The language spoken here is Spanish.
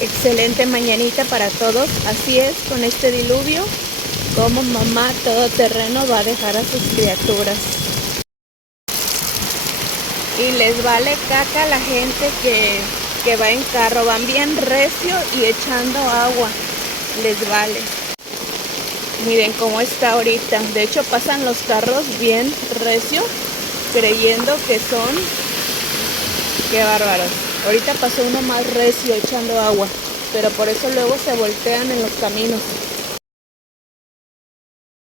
Excelente mañanita para todos. Así es, con este diluvio, como mamá todoterreno va a dejar a sus criaturas. Y les vale caca a la gente que va en carro. Van bien recio y echando agua. Les vale. Miren cómo está ahorita. De hecho pasan los carros bien recio, creyendo que son... Qué bárbaros. Ahorita pasó uno más recio echando agua, pero por eso luego se voltean en los caminos.